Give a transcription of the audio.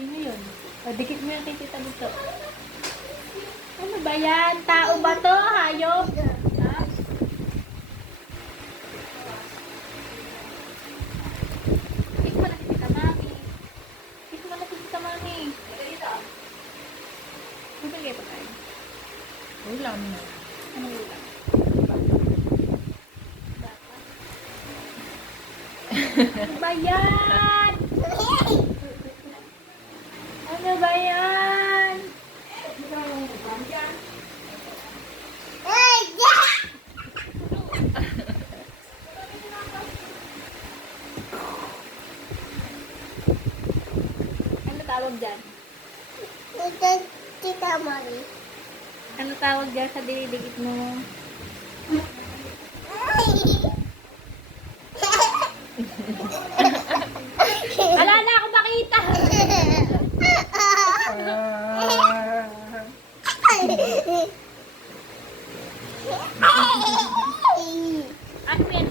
Sino yun? O, dikit mo yung kay Tita Lito. Ano ba yan? Tao ba to? Hayop? Ha? Dikit mo na si Tita Mami. Dikit mo na si Tita Mami. Bumili kayo pa tayo. Ulam na. Ano ulam? Baka. Ano ba yan? Ano ba yan? Ano tawag dyan? Tita Mari. Ano tawag dyan sa dinidigit mo? Wala na ako makita! Ano yan?